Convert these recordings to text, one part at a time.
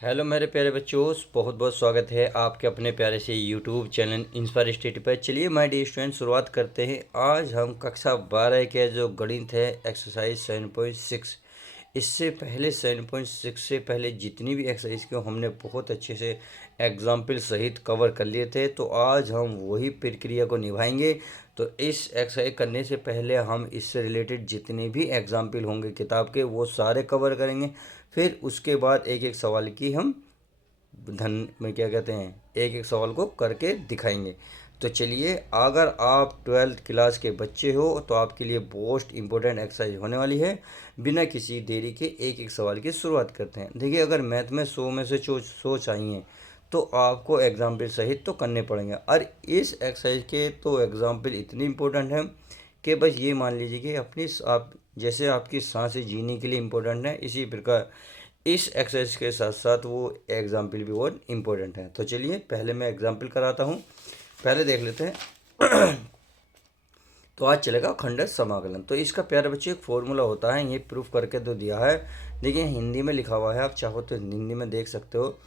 Hello मेरे प्यारे बच्चों, बहुत बहुत स्वागत है आपके अपने प्यारे से यूट्यूब चैनल इंस्पायर स्टडी पर। चलिए माय डियर स्टूडेंट, शुरुआत करते हैं। आज हम कक्षा 12 के जो गणित है एक्सरसाइज 7.6, इससे पहले 7.6 से पहले जितनी भी एक्सरसाइज की हमने बहुत अच्छे से एग्जाम्पल सहित कवर कर लिए थे। तो आज हम वही प्रक्रिया को निभाएंगे। तो इस एक्सरसाइज करने से पहले हम इससे रिलेटेड जितने भी एग्जाम्पल होंगे किताब के वो सारे कवर करेंगे। फिर उसके बाद एक एक सवाल की हम धन में क्या कहते हैं, एक एक सवाल को करके दिखाएंगे। तो चलिए, अगर आप 12th क्लास के बच्चे हो तो आपके लिए मोस्ट इम्पोर्टेंट एक्सरसाइज होने वाली है। बिना किसी देरी के एक एक सवाल की शुरुआत करते हैं। देखिए, अगर मैथ में 100 में से 100 चाहिए तो आपको एग्जाम्पल सहित तो करने पड़ेंगे। और इस एक्सरसाइज के तो एग्जाम्पल इतनी इम्पोर्टेंट है कि बस ये मान लीजिए कि अपनी आप जैसे आपकी सांसें जीने के लिए इम्पोर्टेंट है, इसी प्रकार इस एक्सरसाइज के साथ साथ वो एग्जाम्पल भी बहुत इम्पोर्टेंट है। तो चलिए पहले मैं एग्जाम्पल कराता हूँ, पहले देख लेते हैं। तो आज चलेगा खंड समाकलन। तो इसका प्यारे बच्चे एक फॉर्मूला होता है, ये प्रूफ करके तो दिया है, लेकिन हिंदी में लिखा हुआ है, आप चाहो तो हिंदी में देख सकते हो।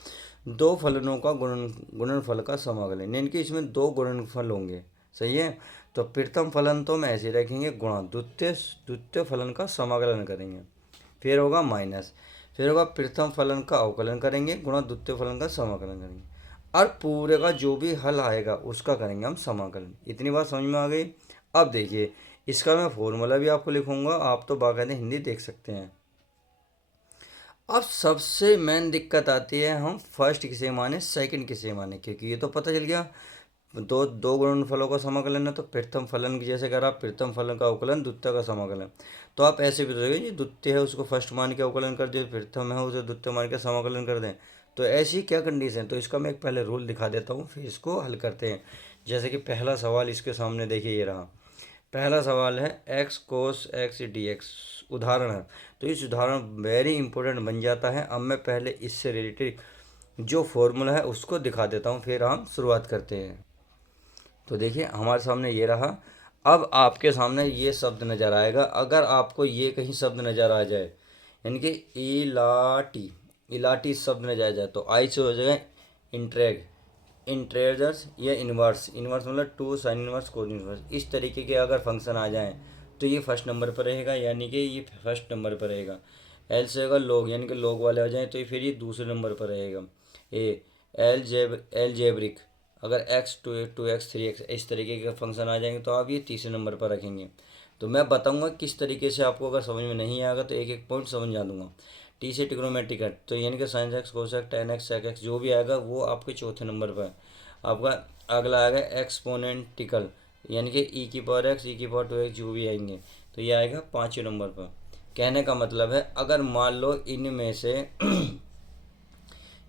दो फलनों का गुणनफल का समाकलन, यानी कि इसमें दो गुणनफल होंगे। सही है। तो प्रथम फलन तो हम ऐसे रखेंगे गुणा, द्वितीय द्वितीय फलन का समाकलन करेंगे, फिर होगा माइनस, फिर होगा प्रथम फलन का अवकलन करेंगे गुणा द्वितीय फलन का समाकलन करेंगे, और पूरे का जो भी हल आएगा उसका करेंगे हम समाकलन। इतनी बात समझ में आ गई। अब देखिए, इसका मैं फॉर्मूला भी आपको लिखूंगा, आप तो बाकायदा हिंदी देख सकते हैं। अब सबसे मेन दिक्कत आती है, हम फर्स्ट किसे माने सेकंड किसे माने, क्योंकि ये तो पता चल गया दो दो गुणनफलों का समाकलन है। तो प्रथम फलन की जैसे करा, प्रथम फलन का अवकलन द्वितीय का समाकलन। तो आप ऐसे भी तो ये द्वितीय है उसको फर्स्ट मान के अवकलन कर दिए, प्रथम है उसे द्वितीय मान के समाकलन कर दें। तो ऐसी क्या कंडीशन, तो इसका मैं एक पहले रूल दिखा देता हूँ, फिर इसको हल करते हैं। जैसे कि पहला सवाल इसके सामने देखिए, ये रहा पहला सवाल है x cos x D x, उदाहरण है। तो इस उदाहरण वेरी इंपॉर्टेंट बन जाता है। अब मैं पहले इससे रिलेटेड जो फॉर्मूला है उसको दिखा देता हूँ, फिर हम शुरुआत करते हैं। तो देखिए हमारे सामने ये रहा। अब आपके सामने ये शब्द नज़र आएगा, अगर आपको ये कहीं शब्द नज़र आ जाए, यानी कि इलाटी, इलाटी शब्द नजर आ जाए, तो आई से हो जाएगा इंट्रेग, इंट्रेजर्स या इन्वर्स, इन्वर्स मतलब टू साइन इन्वर्स कोस इन्वर्स, इस तरीके के अगर फंक्शन आ जाएँ तो ये फर्स्ट नंबर पर रहेगा, यानी कि ये फर्स्ट नंबर पर रहेगा। एल से होगा लोग, यानी कि लोग वाले आ जाएँ तो फिर ये दूसरे नंबर पर रहेगा। ए एल जेब्रिक, अगर x two x three x इस तरीके के फंक्शन आ जाएंगे तो आप ये तीसरे नंबर पर रखेंगे। तो मैं बताऊंगा किस तरीके से, आपको अगर समझ में नहीं आएगा तो एक एक पॉइंट समझा दूंगा। टी से ट्रिग्नोमेट्रिक है, तो यानी कि sine x cos x tan x sec x जो भी आएगा वो आपके चौथे नंबर पर। आपका अगला आएगा एक्सपोनेंटिकल, यानी कि ई की पावर एक्स, ई की पावर टू एक्स जो भी आएंगे, तो ये आएगा पाँचवें नंबर पर। कहने का मतलब है, अगर मान लो इनमें से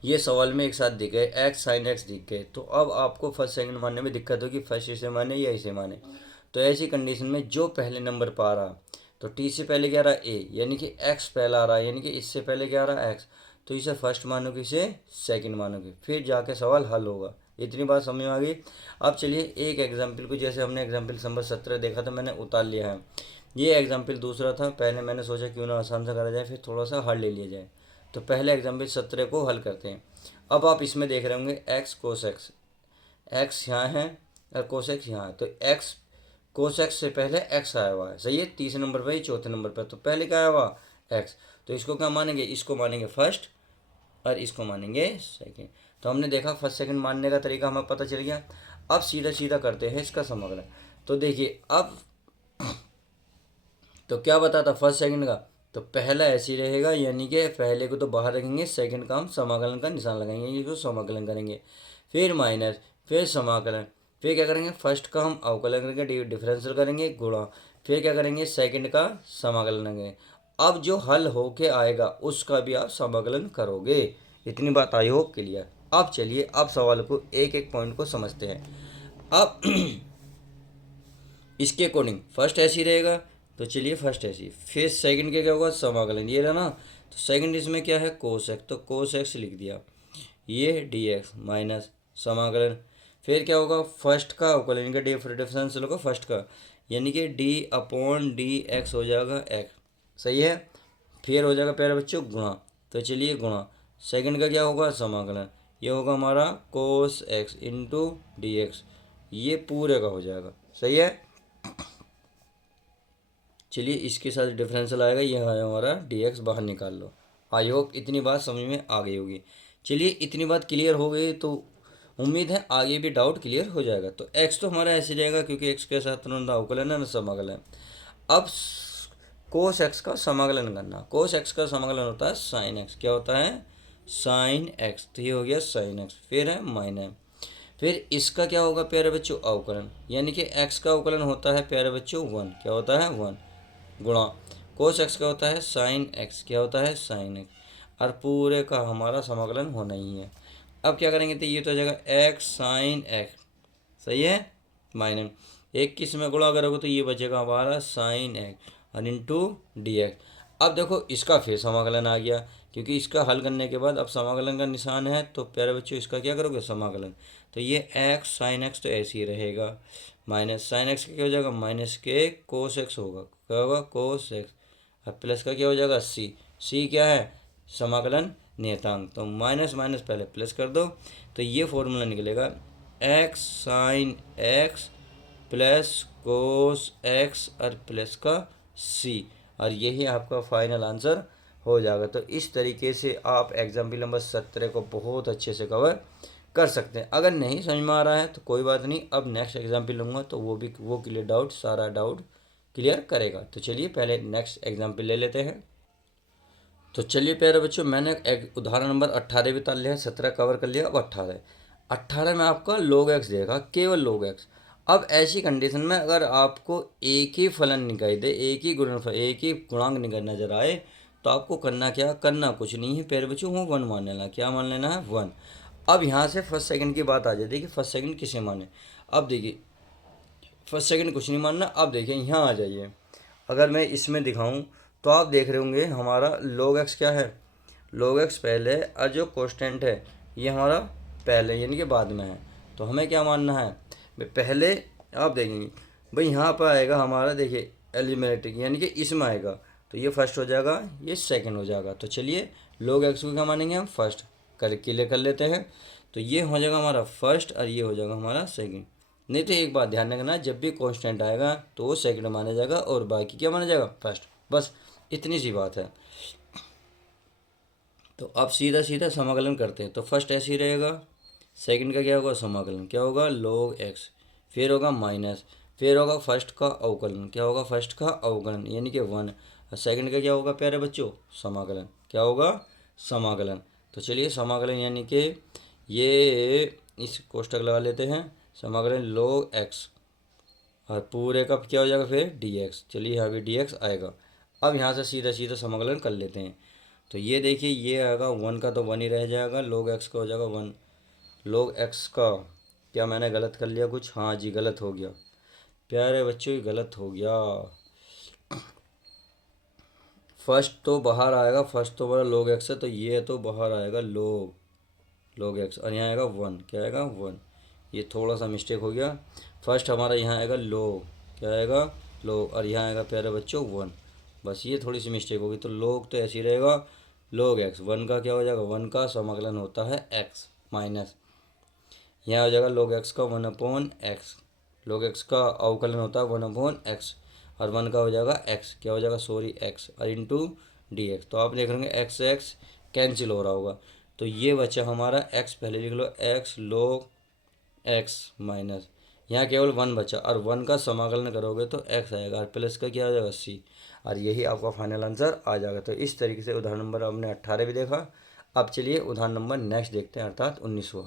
ये सवाल में एक साथ दिख गए, एक्स साइन एक्स दिख गए, तो अब आपको फर्स्ट सेकंड मानने में दिक्कत होगी, फर्स्ट इसे माने या इसे माने। तो ऐसी कंडीशन में जो पहले नंबर पर आ रहा, तो टी से पहले क्या रहा ए, यानी कि एक्स पहला आ रहा है, यानी कि इससे पहले क्या आ रहा है एक्स, तो इसे फर्स्ट मानोगे, इसे सेकंड मानोगे, फिर जाके सवाल हल होगा। इतनी बात समझ में आ गई। अब चलिए एक एग्जाम्पल को, जैसे हमने एग्जाम्पल नंबर 17 देखा था, मैंने उतार लिया है। ये एग्जाम्पल दूसरा था, पहले मैंने सोचा क्यों ना आसान सा करा जाए, फिर थोड़ा सा हल ले लिया जाए। तो पहले एग्जाम्पल 17 को हल करते हैं। अब आप इसमें देख रहे होंगे एक्स कोस एक्स, एक्स यहाँ है और कोस एक्स यहाँ है, तो एक्स कोस एक्स से पहले एक्स आया हुआ है, सही है, तीसरे नंबर पर ही चौथे नंबर पर, तो पहले क्या आया हुआ एक्स, तो इसको क्या मानेंगे, इसको मानेंगे फर्स्ट और इसको मानेंगे सेकंड। तो हमने देखा फर्स्ट सेकंड मानने का तरीका हमें पता चल गया। अब सीधा सीधा करते हैं इसका समाकलन। तो देखिए अब, तो क्या बताता फर्स्ट सेकंड का, तो पहला ऐसे ही रहेगा, यानी कि पहले को तो बाहर रखेंगे, सेकंड का हम समाकलन का निशान लगाएंगे, इसको समाकलन करेंगे, फिर माइनस, फिर समाकलन, फिर क्या करेंगे फर्स्ट का हम अवकलन करेंगे, डिफरेंशियल करेंगे गुणा, फिर क्या करेंगे सेकंड का समाकलन करेंगे। अब जो हल होके आएगा उसका भी आप समाकलन करोगे। इतनी बात आई होप क्लियर। अब चलिए, अब सवाल को एक एक पॉइंट को समझते हैं। अब इसके अकॉर्डिंग फर्स्ट ऐसी रहेगा, तो चलिए फर्स्ट ऐसी, फिर सेकंड के क्या होगा समाकलन, ये रहा ना, तो सेकंड इसमें क्या है कोस एक्स, तो कोस एक्स लिख दिया, ये डी एक्स माइनस समाकलन, फिर क्या होगा फर्स्ट का अवकलन, इनका डिफरेंस होगा फर्स्ट का, यानी कि डी अपॉन डी एक्स हो जाएगा एक्स, सही है। फिर हो जाएगा प्यारे बच्चों गुणा, तो चलिए गुणा, सेकंड का क्या होगा समाकलन, ये होगा हमारा cos x into D x, ये पूरे का हो जाएगा। सही है। चलिए इसके साथ डिफरेंशियल आएगा, ये है हमारा डी एक्स, बाहर निकाल लो। आई होप इतनी बात समझ में आ गई होगी। चलिए इतनी बात क्लियर हो गई तो उम्मीद है आगे भी डाउट क्लियर हो जाएगा। तो एक्स तो हमारा ऐसे रहेगा क्योंकि एक्स के साथ ना अवकलन है ना समाकलन है। अब कोस एक्स का समाकलन करना, कोस एक्स का समाकलन होता है साइन एक्स, क्या होता है साइन एक्स, तो ये हो गया साइन एक्स, फिर है माइनस, फिर इसका क्या होगा प्यारे बच्चों अवकलन, यानी कि एक्स का अवकलन होता है प्यारे बच्चों वन, क्या होता है वन, गुणा कोस एक्स का होता है साइन एक्स, क्या होता है साइन एक्स, और पूरे का हमारा समाकलन होना ही है। अब क्या करेंगे तो ये तो हो जाएगा एक्स साइन एक्स, सही है, माइनस एक किस में गुणा करोगे तो ये बचेगा हमारा साइन एक्स और इंटू डी एक्स। अब देखो इसका फिर समाकलन आ गया, क्योंकि इसका हल करने के बाद अब समाकलन का निशान है, तो प्यारे बच्चों इसका क्या करोगे समाकलन, तो ये एक्स साइन एक्स तो ऐसे ही रहेगा, माइनस साइन एक्स का क्या हो जाएगा माइनस के कोस एक्स होगा, क्या होगा कोस एक्स, अब प्लस का क्या हो जाएगा सी, सी क्या है समाकलन नियतांक, तो माइनस माइनस पहले प्लस कर दो, तो ये फॉर्मूला निकलेगा x sine x plus cos x और प्लस का सी, और यही आपका फाइनल आंसर हो जाएगा। तो इस तरीके से आप एग्जाम्पल नंबर 17 को बहुत अच्छे से कवर कर सकते हैं। अगर नहीं समझ में आ रहा है तो कोई बात नहीं, अब नेक्स्ट एग्जाम्पल लूँगा तो वो क्लियर डाउट, सारा डाउट क्लियर करेगा। तो चलिए पहले नेक्स्ट एग्जाम्पल ले लेते हैं। तो चलिए प्यारे बच्चों, मैंने एक उदाहरण नंबर 18 भी ताल लिया, 17 कवर कर लिया, अब 18 में आपका log x देगा, केवल log x। अब ऐसी कंडीशन में अगर आपको एक ही फलन निकाल दे, एक ही गुणनफल, एक ही गुणांक निकल नजर आए, तो आपको करना क्या, करना कुछ नहीं है प्यारे बच्चों, वो वन मान लेना, क्या मान लेना है वन। अब यहाँ से फर्स्ट सेकंड की बात आ जाती है कि फर्स्ट सेकंड किसे माने। अब देखिए फर्स्ट सेकंड कुछ नहीं मानना। अब देखिए यहाँ आ जाइए, अगर मैं इसमें दिखाऊं तो आप देख रहे होंगे हमारा log x क्या है, log x पहले और जो कांस्टेंट है ये हमारा पहले यानी कि बाद में है, तो हमें क्या मानना है भाई पहले। आप देखेंगे भाई यहाँ पर आएगा हमारा, देखिए एलिमेटिक यानी कि इसमें आएगा, तो ये फर्स्ट हो जाएगा, ये सेकंड हो जाएगा। तो चलिए log x को क्या मानेंगे हम फर्स्ट, कर क्लियर कर लेते हैं। तो ये हो जाएगा हमारा फर्स्ट और ये हो जाएगा हमारा सेकंड। नहीं तो एक बात ध्यान रखना, जब भी कांस्टेंट आएगा तो वो सेकंड माना जाएगा और बाकी क्या माना जाएगा फर्स्ट, बस इतनी सी बात है। तो अब सीधा सीधा समाकलन करते हैं, तो फर्स्ट ऐसे ही रहेगा, सेकंड का क्या होगा समाकलन, क्या होगा log x, फिर होगा माइनस, फिर होगा फर्स्ट का अवकलन, क्या होगा फर्स्ट का अवकलन यानी कि वन, और सेकंड का क्या होगा प्यारे बच्चों समाकलन, क्या होगा समाकलन। तो चलिए समाकलन यानी कि ये इस कोष्टक लगा लेते हैं, समाकलन log x और पूरे का क्या हो जाएगा फिर dx, चलिए यहाँ भी dx आएगा। अब यहाँ से सीधा सीधा समाकलन कर लेते हैं, तो ये देखिए ये आएगा वन का तो वन ही रह जाएगा, log x का हो जाएगा वन, log x का क्या मैंने गलत कर लिया कुछ, हाँ जी गलत हो गया प्यारे बच्चों, ये गलत हो गया, फर्स्ट तो बाहर आएगा, फर्स्ट तो बड़ा log x है, तो ये तो बाहर आएगा log x और यहाँ आएगा वन, क्या आएगा वन, ये थोड़ा सा मिस्टेक हो गया, फर्स्ट हमारा यहाँ आएगा log, क्या आएगा log, और यहाँ आएगा प्यारे बच्चों वन, बस ये थोड़ी सी मिस्टेक होगी। तो log तो ऐसे ही रहेगा log x, वन का क्या हो जाएगा, वन का समाकलन होता है x माइनस, यहाँ हो जाएगा log x का one upon x, log x का अवकलन होता है वन अपॉन एक्स, और वन का हो जाएगा x, क्या हो जाएगा सॉरी x और इंटू डी एक्स। तो आप देख रहे होंगे x x कैंसिल हो रहा होगा, तो ये बचा हमारा x, पहले लिख लो x log x माइनस, यहाँ केवल वन बचा और वन का समाकलन करोगे तो x आएगा और प्लस का क्या हो जाएगा c, और यही आपका फाइनल आंसर आ जाएगा। तो इस तरीके से उदाहरण नंबर हमने 18 भी देखा। अब चलिए उदाहरण नंबर नेक्स्ट देखते हैं, अर्थात 19वां।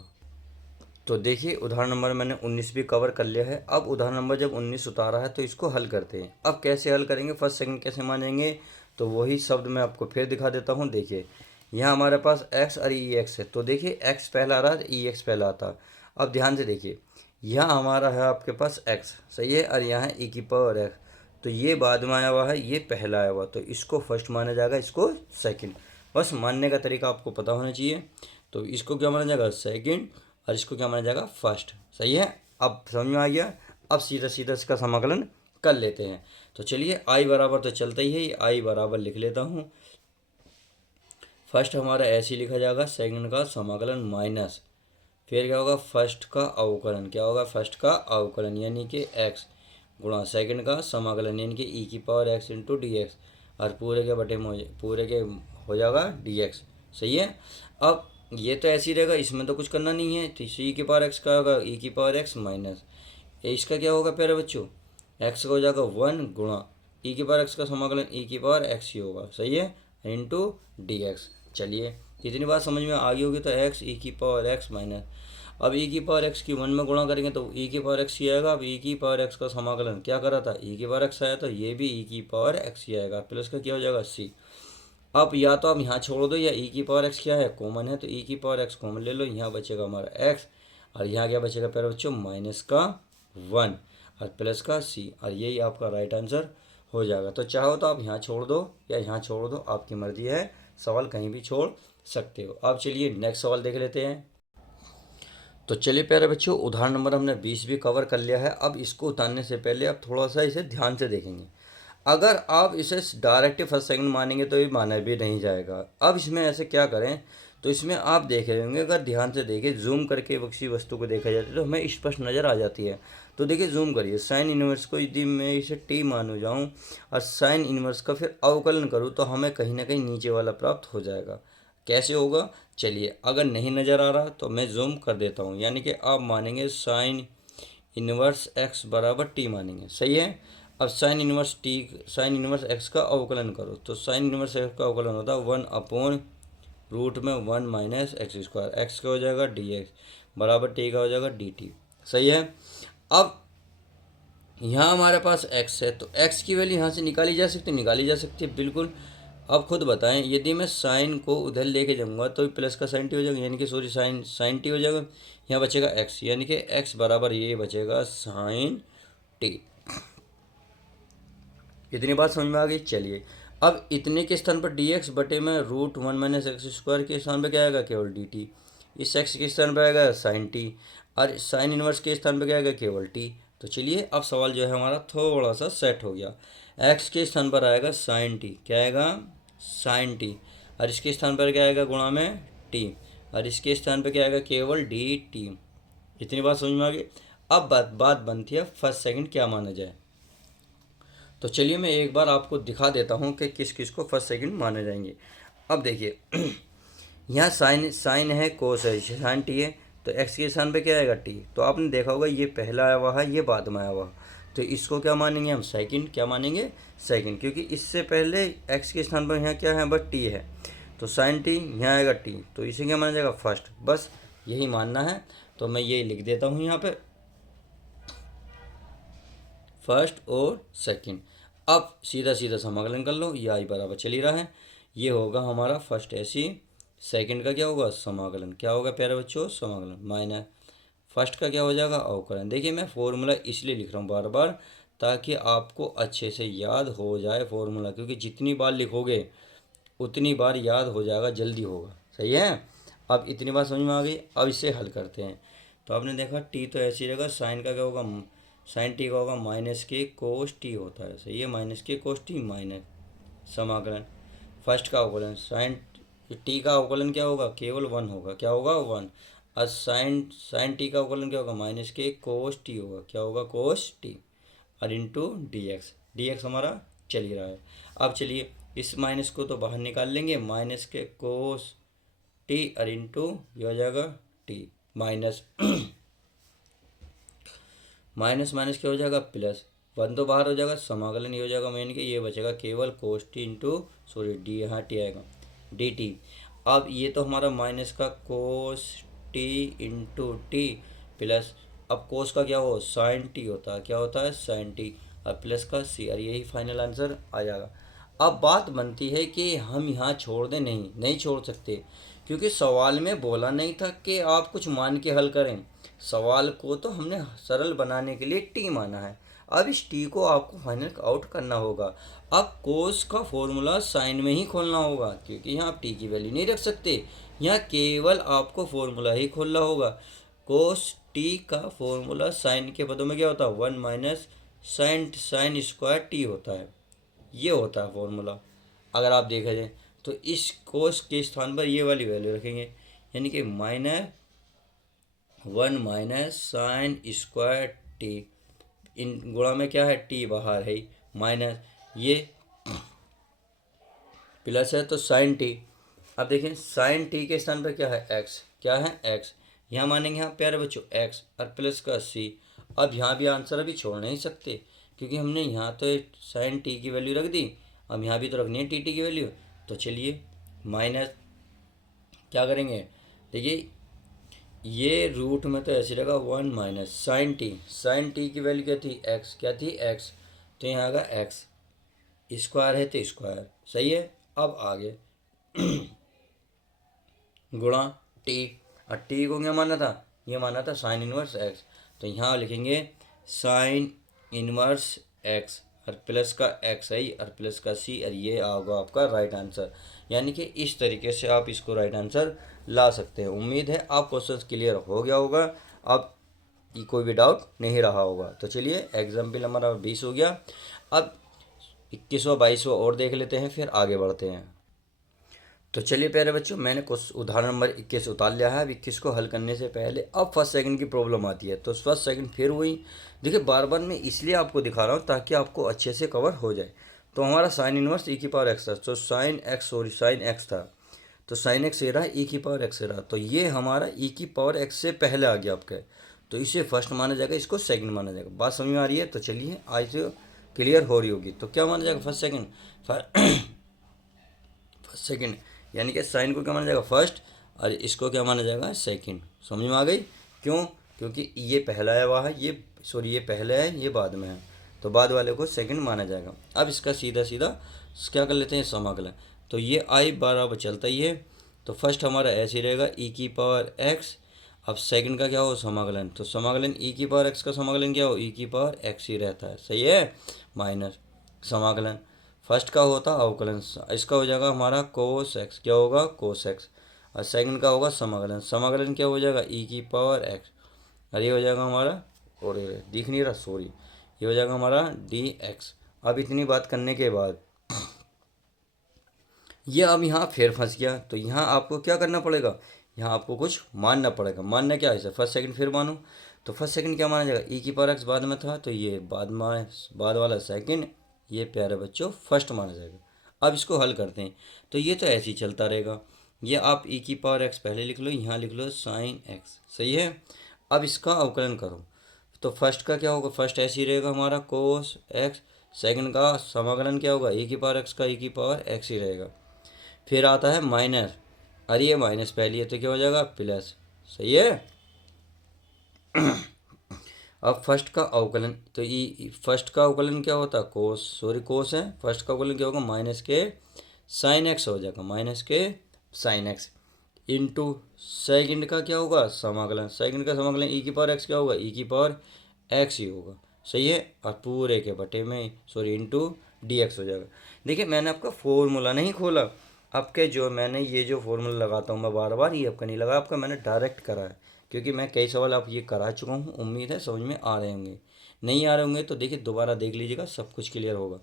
तो देखिए उदाहरण नंबर मैंने 19 भी कवर कर लिया है। अब उदाहरण नंबर जब 19 उतारा है तो इसको हल करते हैं। अब कैसे हल करेंगे, फर्स्ट सेकंड कैसे मानेंगे, तो वही शब्द मैं आपको फिर दिखा देता हूँ। देखिए यहाँ हमारे पास x और ई एक्स है, तो देखिए x पहला आ रहा है, ई एक्स पहला आता। अब ध्यान से देखिए यहाँ हमारा है आपके पास x, सही है, और यहाँ है e की पावर x, तो ये बाद में आया हुआ है, ये पहला आया हुआ, तो इसको फर्स्ट माना जाएगा, इसको सेकंड। बस मानने का तरीका आपको पता होना चाहिए। तो इसको क्या माना जाएगा सेकंड और इसको क्या माना जाएगा फर्स्ट, सही है। अब समझ में आ गया। अब सीधा सीधा इसका समाकलन कर लेते हैं। तो चलिए आई बराबर तो चलता ही है, ये आई बराबर लिख लेता हूँ, फर्स्ट हमारा ऐसे ही लिखा जाएगा, सेकंड का समाकलन माइनस, फिर क्या होगा फर्स्ट का अवकलन, क्या होगा फर्स्ट का अवकलन यानी कि एक्स गुणा सेकंड का समाकलन यानी कि ई की power x into D x, और पूरे के बटे में पूरे के हो जाएगा डी एक्स। सही है। अब ये तो ऐसे ही रहेगा, इसमें तो कुछ करना नहीं है, तो ई की पावर एक्स का होगा ई की पावर एक्स माइनस इसका क्या होगा प्यारे बच्चों, एक्स का हो जाएगा 1 गुणा ई की पावर एक्स का समाकलन ई की पावर एक्स ही होगा। सही है, इंटू डी एक्स। चलिए इतनी बात समझ में आ गई होगी। तो एक्स ई की पावर एक्स माइनस, अब ई की पावर एक्स की 1 में गुणा करेंगे तो ई की पावर एक्स ही आएगा। अब ई की पावर एक्स का समाकलन क्या करा था, ई की पावर एक्स आया, तो ये भी ई की पावर एक्स ही आएगा, प्लस का क्या हो जाएगा सी। अब या तो आप यहाँ छोड़ दो, या ई की पावर एक्स क्या है कॉमन है, तो ई की पावर एक्स कॉमन ले लो, यहाँ बचेगा हमारा एक्स, और यहाँ क्या बचेगा प्यारे बच्चों माइनस का 1 और प्लस का सी, और यही आपका राइट आंसर हो जाएगा। तो चाहो तो आप यहाँ छोड़ दो या यहाँ छोड़ दो, आपकी मर्जी है, सवाल कहीं भी छोड़ सकते हो। अब चलिए नेक्स्ट सवाल देख लेते हैं। तो चलिए प्यारे बच्चों, उदाहरण नंबर हमने 20 भी कवर कर लिया है। अब इसको उतारने से पहले आप थोड़ा सा इसे ध्यान से देखेंगे। अगर आप इसे डायरेक्ट फर्स्ट सेकंड मानेंगे तो ये माना भी नहीं जाएगा। अब इसमें ऐसे क्या करें, तो इसमें आप देख रहे होंगे, अगर ध्यान से देखें, जूम करके किसी वस्तु को देखा जाता है तो हमें स्पष्ट नज़र आ जाती है। तो देखिए जूम करिए, साइन इनवर्स को यदि मैं इसे टी मान जाऊँ और साइन इनवर्स का फिर अवकलन करूँ तो हमें कहीं ना कहीं नीचे वाला प्राप्त हो जाएगा। कैसे होगा, चलिए अगर नहीं नज़र आ रहा तो मैं जूम कर देता हूँ, यानी कि आप मानेंगे साइन इनवर्स एक्स बराबर टी मानेंगे। सही है। अब sine inverse T, sine inverse x का अवकलन करो, तो साइन इनवर्स एक्स का अवकलन होता है 1/√1 माइनस एक्स स्क्वायर, एक्स का हो जाएगा डी एक्स बराबर टी का हो जाएगा डी टी। सही है। अब यहाँ हमारे पास x है, तो x की वैल्यू यहाँ से निकाली जा सकती है, निकाली जा सकती है बिल्कुल। अब खुद बताएं, यदि मैं साइन को उधर लेके जाऊँगा तो प्लस का साइन टी हो जाएगा, यानी कि सॉरी साइन साइन टी हो जाएगा, यहाँ बचेगा x, यानी कि x बराबर ये बचेगा साइन टी। इतनी बात समझ में आ गई। चलिए अब इतने के स्थान पर डी एक्स बटे में √1 माइनस एक्स स्क्वायर के स्थान पर क्या आएगा, केवल डी टी। इस एक्स के स्थान पर आएगा साइन टी, और साइन इनवर्स के स्थान पर क्या आएगा, केवल टी। तो चलिए अब सवाल जो है हमारा थोड़ा सा सेट हो गया। एक्स के स्थान पर आएगा साइन टी, क्या आएगा साइन टी, और इसके स्थान पर क्या आएगा गुणा में टी, और इसके स्थान पर क्या आएगा केवल डी टी। इतनी बात समझ में आ गई। अब बात बनती है फर्स्ट सेकंड क्या माना जाए। तो चलिए मैं एक बार आपको दिखा देता हूँ कि किस किस को फर्स्ट सेकंड माने जाएंगे। अब देखिए यहाँ साइन साइन है, कोस है, साइन टी है, तो एक्स के स्थान पे क्या आएगा टी। तो आपने देखा होगा ये पहला आया हुआ है, ये बाद में आया हुआ, तो इसको क्या मानेंगे हम सेकंड, क्या मानेंगे सेकंड, क्योंकि इससे पहले एक्स के स्थान पर यहाँ क्या है बस टी है, तो साइन टी यहाँ आएगा टी, तो इसे क्या माना जाएगा फर्स्ट, बस यही मानना है। तो मैं यही लिख देता हूँ यहाँ पे फर्स्ट और सेकंड। अब सीधा सीधा समाकलन कर लो, ये आई बराबर चल ही रहा है, ये होगा हमारा फर्स्ट ऐसी, सेकंड का क्या होगा समाकलन, क्या होगा प्यारे बच्चों समाकलन, माइनस फर्स्ट का क्या हो जाएगा अवकलन। देखिए मैं फॉर्मूला इसलिए लिख रहा हूँ बार बार ताकि आपको अच्छे से याद हो जाए फॉर्मूला, क्योंकि जितनी बार लिखोगे उतनी बार याद हो जाएगा, जल्दी होगा। सही है। अब इतनी बात समझ में आ गई। अब इसे हल करते हैं। तो आपने देखा टी तो ऐसे ही रहेगा, साइन का क्या होगा, साइन टी का होगा माइनस के कोस टी होता है। सही है, माइनस के कोस टी माइनस समाकलन फर्स्ट का अवकलन, साइन टी का अवकलन क्या होगा केवल 1 होगा, क्या होगा 1, और साइन साइन टी का अवकलन क्या होगा माइनस के कोस टी होगा, क्या होगा कोस टी, और into D x, D x हमारा चल ही रहा है। अब चलिए इस माइनस को तो बाहर निकाल लेंगे, माइनस के कोस टी और इंटू ये हो जाएगा टी माइनस माइनस माइनस क्या हो जाएगा प्लस, 1 तो बाहर हो जाएगा, समाकलन ये हो जाएगा मेन के, ये बचेगा केवल cos t into sorry D, यहाँ टी आएगा डी टी। अब ये तो हमारा माइनस का cos t into T plus, अब कोस का क्या हो साइन टी होता है, क्या होता है साइन टी, और प्लस का सी, और यही फाइनल आंसर आ जाएगा। अब बात बनती है कि हम यहाँ छोड़ दें, नहीं नहीं छोड़ सकते, क्योंकि सवाल में बोला नहीं था कि आप कुछ मान के हल करें, सवाल को तो हमने सरल बनाने के लिए टी माना है। अब इस टी को आपको फाइनल आउट करना होगा। अब कोस का फॉर्मूला साइन में ही खोलना होगा, क्योंकि यहाँ आप टी की वैल्यू नहीं रख सकते, यहाँ केवल आपको फॉर्मूला ही खोलना होगा। कोस टी का फॉर्मूला साइन के पदों में क्या होता है 1 minus sine sine square t होता है, ये होता है फॉर्मूला। अगर आप देखा जाए तो इस कोस के स्थान पर ये वाली वैल्यू रखेंगे, यानी कि -1 - sin² टी, इन गुणा में क्या है, टी बाहर है, माइनस ये प्लस है तो साइन टी। अब देखें साइन टी के स्थान पर क्या है, एक्स, क्या है एक्स, यहाँ मानेंगे यहाँ प्यारे बच्चों एक्स और प्लस का सी। अब यहाँ भी आंसर अभी छोड़ नहीं सकते, क्योंकि हमने यहाँ तो साइन टी की वैल्यू रख दी, अब यहाँ भी तो रखनी है टी टी की वैल्यू। तो चलिए माइनस क्या करेंगे, देखिए ये रूट में तो ऐसे रहेगा 1 - साइन टी की वैल्यू क्या थी, एक्स, क्या थी एक्स, तो यहाँ आएगा एक्स, स्क्वायर है तो स्क्वायर, सही है। अब आगे गुणा टी, और टी को क्या माना था, ये माना था साइन इनवर्स एक्स, तो यहाँ लिखेंगे साइन इनवर्स एक्स और प्लस का एक्स आई और प्लस का सी, और ये होगा आपका राइट आंसर। यानी कि इस तरीके से आप इसको राइट आंसर ला सकते हैं। उम्मीद है आप क्वेश्चन क्लियर हो गया होगा, अब कोई भी डाउट नहीं रहा होगा। तो चलिए एग्जाम्पल हमारा 20 हो गया, अब 21वां 22वां और देख लेते हैं, फिर आगे बढ़ते हैं। तो चलिए प्यारे बच्चों, मैंने कुछ उदाहरण नंबर 21 उतार लिया है। अब 21 को हल करने से पहले अब फर्स्ट सेकंड की प्रॉब्लम आती है, तो फर्स्ट सेकंड फिर हुई। देखिए बार बार मैं इसलिए आपको दिखा रहा हूँ ताकि आपको अच्छे से कवर हो जाए। तो हमारा साइन इनवर्स ई की पावर एक्स था, तो साइन एक्स था, तो साइन एक्स ये रहा, ई की पावर एक्स रहा, तो ये हमारा ई की पावर एक्स से पहले आ गया आपके, तो इसे फर्स्ट माना जाएगा, इसको सेकंड माना जाएगा। बात समझ में आ रही है? तो चलिए आज जो क्लियर हो रही होगी, तो क्या माना जाएगा, फर्स्ट सेकंड, फर्स्ट सेकंड, यानी कि साइन को क्या माना जाएगा, फर्स्ट, और इसको क्या माना जाएगा, सेकंड। समझ में आ गई? क्यों? क्योंकि ये पहला है वहाँ है, ये सॉरी ये पहले है, ये बाद में है, तो बाद वाले को सेकंड माना जाएगा। अब इसका सीधा सीधा क्या कर लेते हैं, समाकलन। तो ये आई बराबर चलता ही है, तो फर्स्ट हमारा ऐसे ही रहेगा ई की पावर एक्स, अब सेकंड का क्या हो, समाकलन, तो समाकलन ई की पावर एक्स का समाकलन क्या हो, ई की पावर एक्स ही रहता है, सही है, माइनस समाकलन फर्स्ट का होता अवकलन, इसका हो जाएगा हमारा कोस एक्स, क्या होगा, कोस एक्स, और सेकंड का होगा समाकलन, समाकलन क्या हो जाएगा, ई की पावर एक्स, और ये हो जाएगा हमारा, और ये दिख नहीं रहा सॉरी, ये हो जाएगा हमारा डी एक्स। अब इतनी बात करने के बाद ये अब यहाँ फिर फंस गया, तो यहाँ आपको क्या करना पड़ेगा, यहाँ आपको कुछ मानना पड़ेगा। मानना क्या है, फर्स्ट सेकंड फिर मानो, तो फर्स्ट सेकंड क्या माना जाएगा, ई की पावर एक्स बाद में था, तो ये बाद वाला सेकंड, ये प्यारे बच्चों फर्स्ट माना जाएगा। अब इसको हल करते हैं, तो ये तो ऐसे ही चलता रहेगा, ये आप ई की पावर एक्स पहले लिख लो, यहाँ लिख लो साइन एक्स, सही है। अब इसका अवकलन करो, तो फर्स्ट का क्या होगा, फर्स्ट ऐसे ही रहेगा हमारा कोस एक्स, सेकंड का समाकलन क्या होगा, ई की पावर एक्स का ई की पावर एक्स ही रहेगा, फिर आता है माइनस, अरे ये माइनस पहली है तो क्या हो जाएगा, प्लस, सही है। अब फर्स्ट का अवकलन, तो ई फर्स्ट का अवकलन क्या होता है, कोस, सॉरी कोस है, फर्स्ट का अवकलन क्या होगा, माइनस के साइन एक्स हो जाएगा, माइनस के साइन एक्स, इंटू सेकंड का क्या होगा, समाकलन, सेकंड का समाकलन ई की पावर एक्स क्या होगा, ई की पावर एक्स ही होगा, सही है, और पूरे के बटे में सॉरी इंटू डी एक्स हो जाएगा। देखिए मैंने आपका फॉर्मूला नहीं खोला, आपके जो मैंने ये जो फॉर्मूला लगाता हूँ मैं बार बार, ये आपका नहीं लगा, आपका मैंने डायरेक्ट करा है, क्योंकि मैं कई सवाल आप ये करा चुका हूँ। उम्मीद है समझ में आ रहे होंगे, नहीं आ रहे होंगे तो देखिए दोबारा देख लीजिएगा, सब कुछ क्लियर होगा।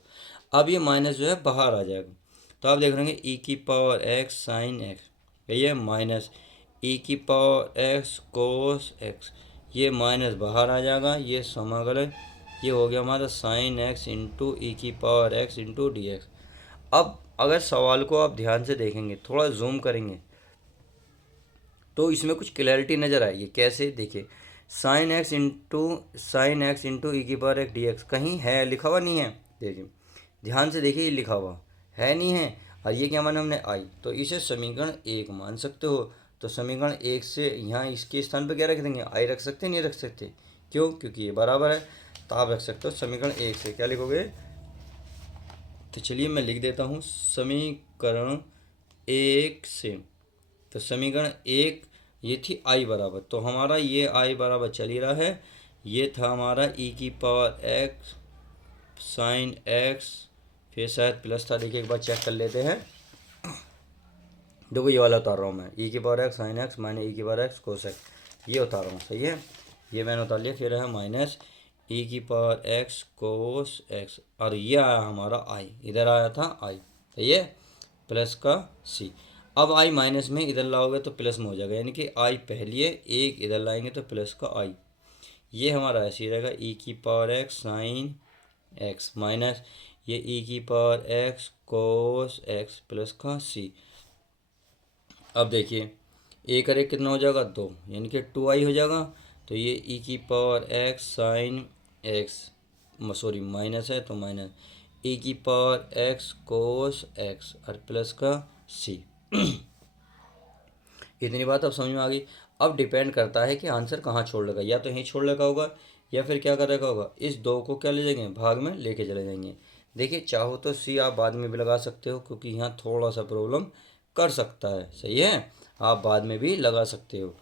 अब ये माइनस जो है बाहर आ जाएगा, तो आप देख रहे होंगे ई की पावर एक्स साइन एक्स, ये माइनस ई की पावर एक्स कोस एक्स, ये माइनस बाहर आ जाएगा, ये समाकलन, ये हो गया हमारा साइन एक्स इंटू ई की power x into D x. अब अगर सवाल को आप ध्यान से देखेंगे, थोड़ा जूम करेंगे, तो इसमें कुछ क्लैरिटी नज़र आएगी। कैसे, देखिए साइन एक्स इंटू ई की पावर एक्स डी एक्स कहीं है लिखा हुआ नहीं है, देखिए ध्यान से देखिए, ये लिखा हुआ है नहीं है, और ये क्या माना हमने आई, तो इसे समीकरण एक मान सकते हो। तो समीकरण एक से यहाँ इसके स्थान पर क्या रख देंगे, आई रख सकते नहीं रख सकते, क्यों, क्योंकि ये बराबर है, तो आप रख सकते हो समीकरण एक से क्या लिखोगे, तो चलिए मैं लिख देता हूँ समीकरण एक से, तो समीकरण एक ये थी आई बराबर, तो हमारा ये आई बराबर चल ही रहा है, ये था हमारा ई की पावर एक्स साइन एक्स, फिर शायद प्लस था, देखिए एक बार चेक कर लेते हैं, देखो ये वाला उतार रहा हूँ मैं, ई की power x sine x minus e की पावर एक्स कोस एक्स, ये उतार रहा हूँ, सही है, ये मैंने उतार लिया। फिर है माइनस ई की पावर एक्स कोस एक्स, और ये आया हमारा आई, इधर आया था आई, सही है, प्लस का सी। अब आई माइनस में इधर लाओगे तो प्लस में हो जाएगा, यानी कि आई पहली है, एक इधर लाएंगे तो प्लस का आई। ये हमारा ऐसे ही रहेगा ई की power x sine x minus ये ई की power x cos x plus का सी। अब देखिए ए करे कितना हो जाएगा 2, यानी कि 2i हो जाएगा। तो ये ई की power x sine x, sorry minus है तो माइनस ई की पावर एक्स कोस एक्स और प्लस का सी। इतनी बात अब समझ में आ गई। अब डिपेंड करता है कि आंसर कहाँ छोड़ लगा, या तो यहीं छोड़ लगा होगा या फिर क्या कर रखा होगा, इस 2 को क्या ले जाएंगे भाग में लेके चले जाएंगे। देखिए चाहो तो सी आप बाद में भी लगा सकते हो, क्योंकि यहाँ थोड़ा सा प्रॉब्लम कर सकता है, सही है, आप बाद में भी लगा सकते हो।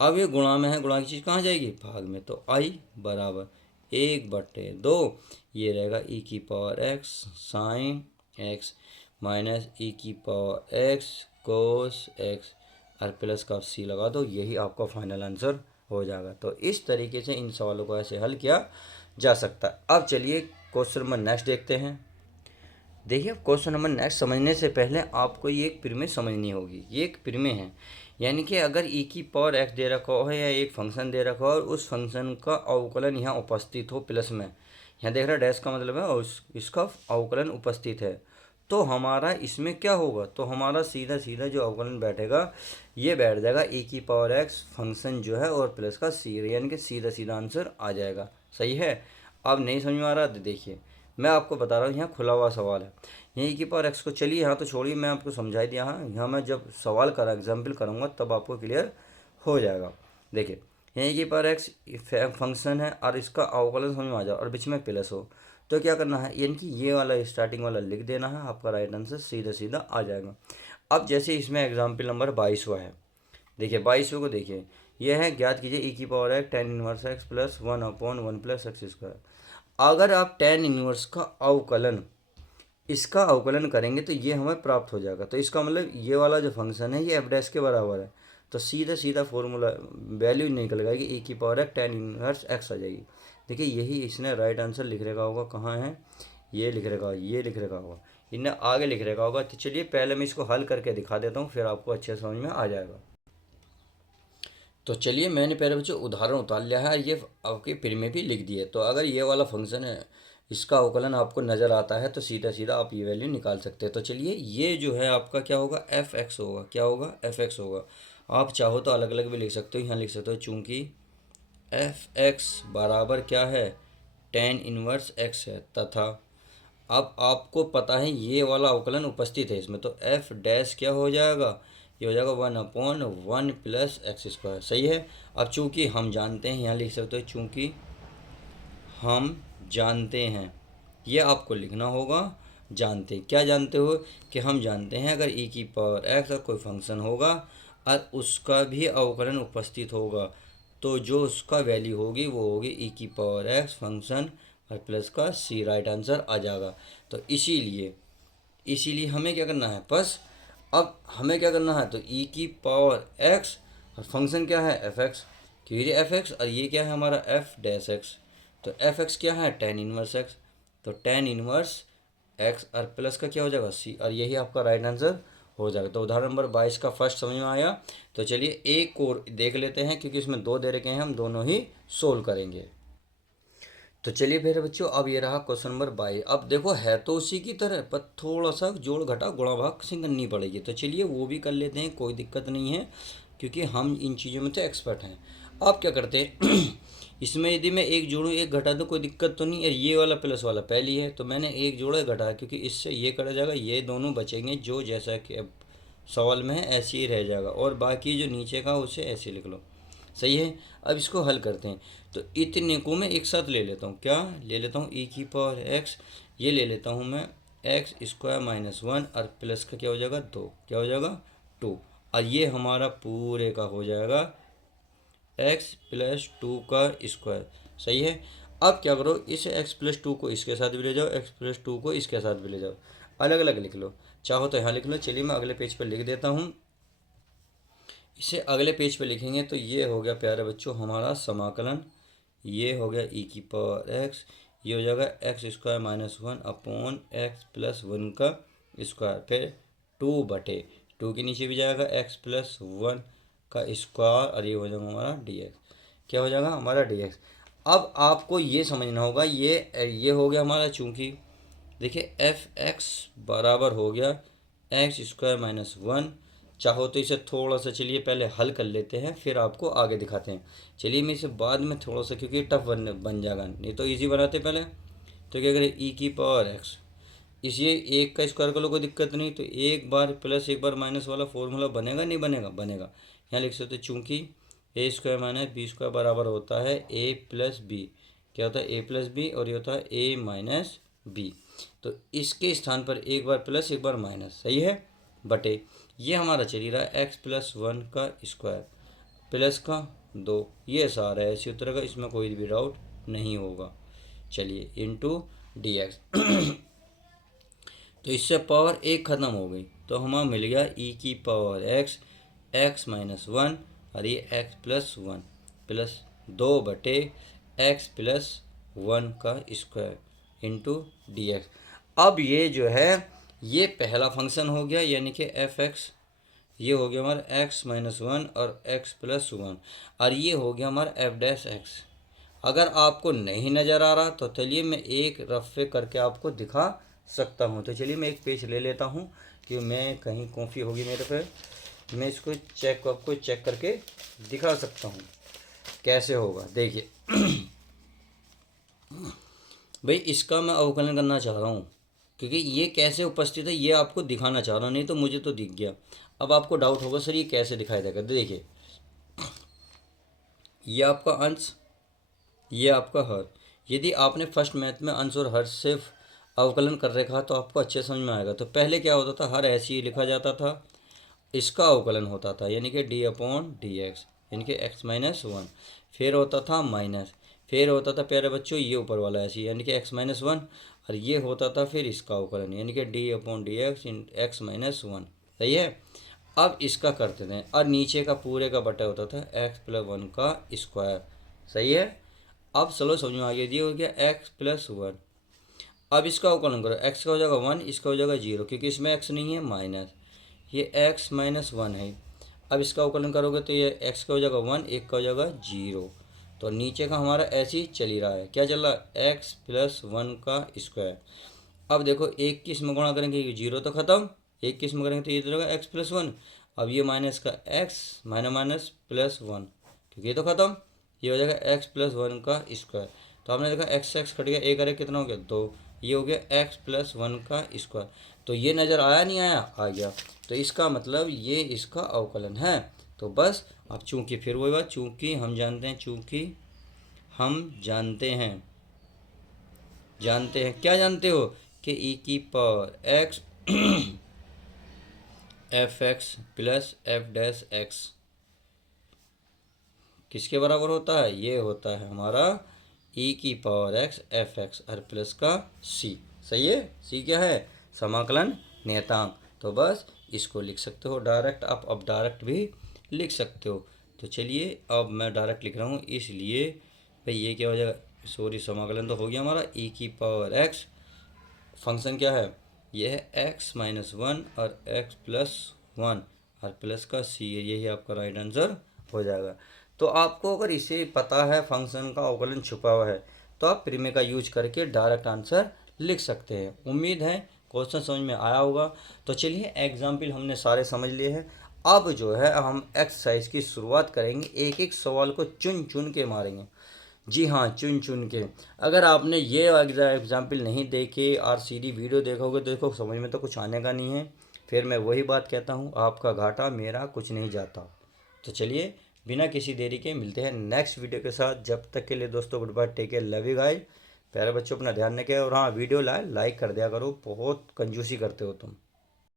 अब ये गुणा में है, गुणा की चीज़ कहाँ जाएगी भाग में, तो आई बराबर 1/2 ये रहेगा ई की power x sine x minus e की पावर एक्स कोस एक्स और प्लस का सी लगा दो, यही आपका फाइनल आंसर हो जाएगा। तो इस तरीके से इन सवालों को ऐसे हल किया जा सकता है। अब चलिए क्वेश्चन नंबर नेक्स्ट देखते हैं। देखिए क्वेश्चन नंबर नेक्स्ट समझने से पहले आपको ये एक प्रीमिस समझनी होगी। ये एक प्रीमिस है, यानी कि अगर ई की पावर एक्स दे रखा हो या एक फंक्शन दे रखा हो और उस फंक्शन का अवकलन यहाँ उपस्थित हो प्लस में, यहाँ देख रहा डैश का मतलब है और इसका अवकलन उपस्थित है, तो हमारा इसमें क्या होगा, तो हमारा सीधा सीधा जो अवकलन बैठेगा ये बैठ जाएगा ई की पावर एक्स फंक्शन जो है और प्लस का सी, यानी कि सीधा सीधा आंसर आ जाएगा। सही है। अब नहीं समझ में आ रहा तो देखिए मैं आपको बता रहा हूँ, यहाँ खुला हुआ सवाल है। यहाँ ई की पावर एक्स को चलिए यहाँ तो छोड़िए, मैं आपको समझा दिया। यहाँ मैं जब सवाल करा एग्जाम्पल करूँगा तब आपको क्लियर हो जाएगा। देखिए यहाँ ई की पावर एक्स फंक्शन है और इसका अवकलन समझ में आ जाओ और बीच में प्लस हो, तो क्या करना है, यानी कि ये वाला स्टार्टिंग वाला लिख देना है, आपका राइट आंसर सीधा सीधा आ जाएगा। अब जैसे इसमें एग्जाम्पल नंबर 22वां है, देखिए 22वें को देखिए, यह है ज्ञात कीजिए ई की power x tan inverse x plus 1/1 plus x square. अगर आप tan इनवर्स का अवकलन, इसका अवकलन करेंगे तो ये हमें प्राप्त हो जाएगा। तो इसका मतलब ये वाला जो फंक्शन है ये एफ डैश के बराबर है, तो सीधा सीधा फॉर्मूला वैल्यू निकल जाएगी ई की power x tan inverse x आ जाएगी। देखिए यही इसने राइट आंसर लिख रखा होगा, कहाँ है ये लिख रखा, ये लिख रखा होगा, इन्हें आगे लिख रखा होगा। तो चलिए पहले मैं इसको हल करके दिखा देता हूँ, फिर आपको अच्छे समझ में आ जाएगा। तो चलिए मैंने पहले बच्चों उदाहरण उतार लिया है, ये आपके फिर में भी लिख दिए। तो अगर ये वाला फंक्शन है इसका अवकलन आपको नज़र आता है तो सीधा सीधा आप ये वैल्यू निकाल सकते हैं। तो चलिए ये जो है आपका क्या होगा एफ एक्स होगा, क्या होगा एफ एक्स होगा। आप चाहो तो अलग अलग भी लिख सकते हो, यहाँ लिख सकते हो चूँकि एफ एक्स बराबर क्या है tan इनवर्स एक्स है, तथा अब आपको पता है ये वाला अवकलन उपस्थित है इसमें, तो एफ डैश क्या हो जाएगा, ये हो जाएगा 1/1 प्लस एक्स स्क्वायर। सही है। अब चूंकि हम जानते हैं, यहाँ लिख सकते हो चूंकि हम जानते हैं, ये आपको लिखना होगा। जानते क्या जानते हो, कि हम जानते हैं अगर ई की पावर एक्स और कोई फंक्शन होगा और उसका भी अवकलन उपस्थित होगा तो जो उसका वैल्यू होगी वो होगी ई की पावर एक्स फंक्शन और प्लस का सी, राइट आंसर आ जाएगा। तो इसीलिए हमें क्या करना है, बस अब हमें क्या करना है, तो ई की पावर एक्स और फंक्शन क्या है एफ एक्स, क्योंकि एफ एक्स और ये क्या है हमारा एफ डैश एक्स, तो एफ एक्स क्या है tan इनवर्स एक्स, तो tan इनवर्स एक्स और प्लस का क्या हो जाएगा सी, और यही आपका राइट आंसर हो जाएगा। तो उदाहरण नंबर 22 का फर्स्ट समझ में आया। तो चलिए एक और देख लेते हैं, क्योंकि इसमें 2 दे रखे हैं, हम दोनों ही सोल्व करेंगे। तो चलिए फिर बच्चों अब ये रहा क्वेश्चन नंबर 22। अब देखो है तो उसी की तरह, पर थोड़ा सा जोड़ घटा गुणा भाग से करनी पड़ेगी। तो चलिए वो भी कर लेते हैं, कोई दिक्कत नहीं है, क्योंकि हम इन चीज़ों में तो एक्सपर्ट हैं। अब क्या करते हैं इसमें यदि मैं एक जोड़ूँ एक घटा दूँ कोई दिक्कत तो नहीं है, ये वाला प्लस वाला पहली है तो मैंने एक जोड़ा घटाया, क्योंकि इससे ये कटा जाएगा, ये दोनों बचेंगे जो जैसा कि अब सवाल में है ऐसे ही रह जाएगा, और बाकी जो नीचे का उसे ऐसे लिख लो। सही है। अब इसको हल करते हैं, तो इतने को मैं एक साथ ले लेता हूँ, क्या ले लेता हूँ ई की पावर एक्स, ये ले लेता हूँ मैं एक्स स्क्वायर माइनस 1 और प्लस का क्या हो जाएगा 2, क्या हो जाएगा 2, और ये हमारा पूरे का हो जाएगा एक्स प्लस 2 का स्क्वायर। सही है। अब क्या करो, इस एक्स प्लस 2 को इसके साथ भी ले जाओ, एक्स प्लस 2 को इसके साथ भी ले जाओ, अलग अलग लिख लो, चाहो तो यहाँ लिख लो। चलिए मैं अगले पेज पर लिख देता हूँ, इसे अगले पेज पे लिखेंगे। तो ये हो गया प्यारे बच्चों हमारा समाकलन, ये हो गया ई की पावर एक्स, ये हो जाएगा x square minus 1 upon x plus 1 का स्क्वायर, फिर 2 बटे 2 के नीचे भी जाएगा x प्लस 1 का स्क्वायर और ये हो जाएगा हमारा dx। क्या हो जाएगा हमारा dx। अब आपको ये समझना होगा, ये हो गया हमारा, चूंकि देखिए एफ एक्स बराबर हो गया एक्स स्क्वायर माइनस 1। चाहो तो इसे थोड़ा सा चलिए पहले हल कर लेते हैं, फिर आपको आगे दिखाते हैं। चलिए मैं इसे बाद में थोड़ा सा, क्योंकि टफ बन जाएगा, नहीं तो इजी बनाते पहले। तो क्या करें, ई की पावर एक्स, इस ये एक का स्क्वायर कर लो, कोई दिक्कत नहीं। तो एक बार प्लस एक बार माइनस वाला फॉर्मूला बनेगा नहीं बनेगा, बनेगा। यहाँ लिख सकते चूँकि ए स्क्वायर माइनस बी स्क्वायर बराबर होता है ए प्लस बी। क्या होता है ए प्लस बी, और ये होता है ए माइनस बी। तो इसके स्थान पर एक बार प्लस एक बार माइनस, सही है, बटे ये हमारा चली रहा है एक्स प्लस 1 का स्क्वायर प्लस का 2। ये सारा है ऐसे उतरेगा, इसमें कोई भी डाउट नहीं होगा। चलिए इंटू डी एक्स। तो इससे पावर एक ख़त्म हो गई, तो हमें मिल गया ई की पावर एक्स एक्स माइनस 1 और ये एक्स प्लस 1 प्लस 2 बटे एक्स प्लस 1 का स्क्वायर इंटू डी एक्स। अब ये जो है ये पहला फंक्शन हो गया, यानी कि एफ एक्स, ये हो गया हमारा एक्स माइनस 1 और एक्स प्लस 1, और ये हो गया हमारा एफ डैश एक्स। अगर आपको नहीं नज़र आ रहा तो चलिए मैं एक रफ़े करके आपको दिखा सकता हूँ। तो चलिए मैं एक पेज ले लेता हूँ, कि मैं कहीं कॉपी होगी मेरे पे, मैं इसको आपको चेक करके दिखा सकता हूँ कैसे होगा। देखिए भाई इसका मैं अवकलन करना चाह रहा हूँ, क्योंकि ये कैसे उपस्थित है ये आपको दिखाना चाह रहा हूँ, नहीं तो मुझे तो दिख गया। अब आपको डाउट होगा सर ये कैसे दिखाई देगा। देखिए ये आपका अंश, ये आपका हर। यदि आपने फर्स्ट मैथ में अंश और हर से अवकलन कर रखा तो आपको अच्छे समझ में आएगा। तो पहले क्या होता था, हर ऐसे ही लिखा जाता था, इसका अवकलन होता था यानी कि डी अपॉन डी एक्स, यानी कि एक्स माइनस 1। फिर होता था माइनस, फिर होता था प्यारे बच्चों ये ऊपर वाला ऐसे यानी कि एक्स माइनस 1, और ये होता था फिर इसका अवकलन यानी कि डी अपॉन डी एक्स इन एक्स माइनस 1। सही है। अब इसका करते थे, और नीचे का पूरे का बटा होता था एक्स प्लस 1 का स्क्वायर। सही है। अब चलो समझ में आ गया, ये हो गया एक्स प्लस 1। अब इसका अवकलन करो, एक्स का हो जाएगा 1, इसका हो जाएगा 0, क्योंकि इसमें एक्स नहीं है, माइनस ये एक्स माइनस 1 है। अब इसका अवकलन करोगे तो ये एक्स का हो जाएगा 1, एक का हो जाएगा 0। तो नीचे का हमारा ऐसे ही चल ही रहा है, क्या चल रहा है, एक्स प्लस 1 का स्क्वायर। अब देखो एक की इसमें गुणा करेंगे, ये 0 तो ख़त्म, एक की इसमें करेंगे तो ये तो रहेगा एक्स प्लस 1। अब ये माइनस का एक्स माइनस माइनस प्लस 1, क्योंकि ये तो ख़त्म, ये हो जाएगा एक्स प्लस 1 का स्क्वायर। तो आपने देखा एक्स एक्स कट गया, एक अरे कितना हो गया 2, ये हो गया एक्स प्लस 1 का स्क्वायर। तो ये नज़र आया नहीं आया, आ गया। तो इसका मतलब ये इसका अवकलन है। तो बस अब चूंकि फिर वही बात, चूंकि हम जानते हैं, चूंकि हम जानते हैं क्या जानते हो, कि ई की power x F x plus F dash x किसके बराबर होता है, ये होता है हमारा ई की पावर एक्स एफ एक्स और प्लस का सी। सही है। सी क्या है, समाकलन नियतांक। तो बस इसको लिख सकते हो डायरेक्ट, आप अब डायरेक्ट भी लिख सकते हो। तो चलिए अब मैं डायरेक्ट लिख रहा हूँ, इसलिए भाई ये क्या हो जाएगा, सॉरी समाकलन तो हो गया हमारा, ई की पावर एक्स, फंक्शन क्या है, ये है एक्स माइनस 1 और एक्स प्लस 1 और प्लस का सी, यही आपका राइट आंसर हो जाएगा। तो आपको अगर इसे पता है फंक्शन का अवकलन छुपा हुआ है, तो आप प्रीमे का यूज करके डायरेक्ट आंसर लिख सकते हैं। उम्मीद है क्वेश्चन समझ में आया होगा। तो चलिए एग्जाम्पल हमने सारे समझ लिए हैं, अब जो है हम एक्सरसाइज की शुरुआत करेंगे, एक एक सवाल को चुन चुन के मारेंगे। जी हाँ, चुन चुन के। अगर आपने ये एग्जाम्पल नहीं देखे और सीधी वीडियो देखोगे तो देखो समझ में तो कुछ आने का नहीं है। फिर मैं वही बात कहता हूँ, आपका घाटा मेरा कुछ नहीं जाता। तो चलिए बिना किसी देरी के मिलते हैं नेक्स्ट वीडियो के साथ। जब तक के लिए दोस्तों good bye, take care, love you guys. प्यारे बच्चों अपना ध्यान रखें, और हाँ वीडियो लाइक कर दिया करो, बहुत कंजूसी करते हो तुम।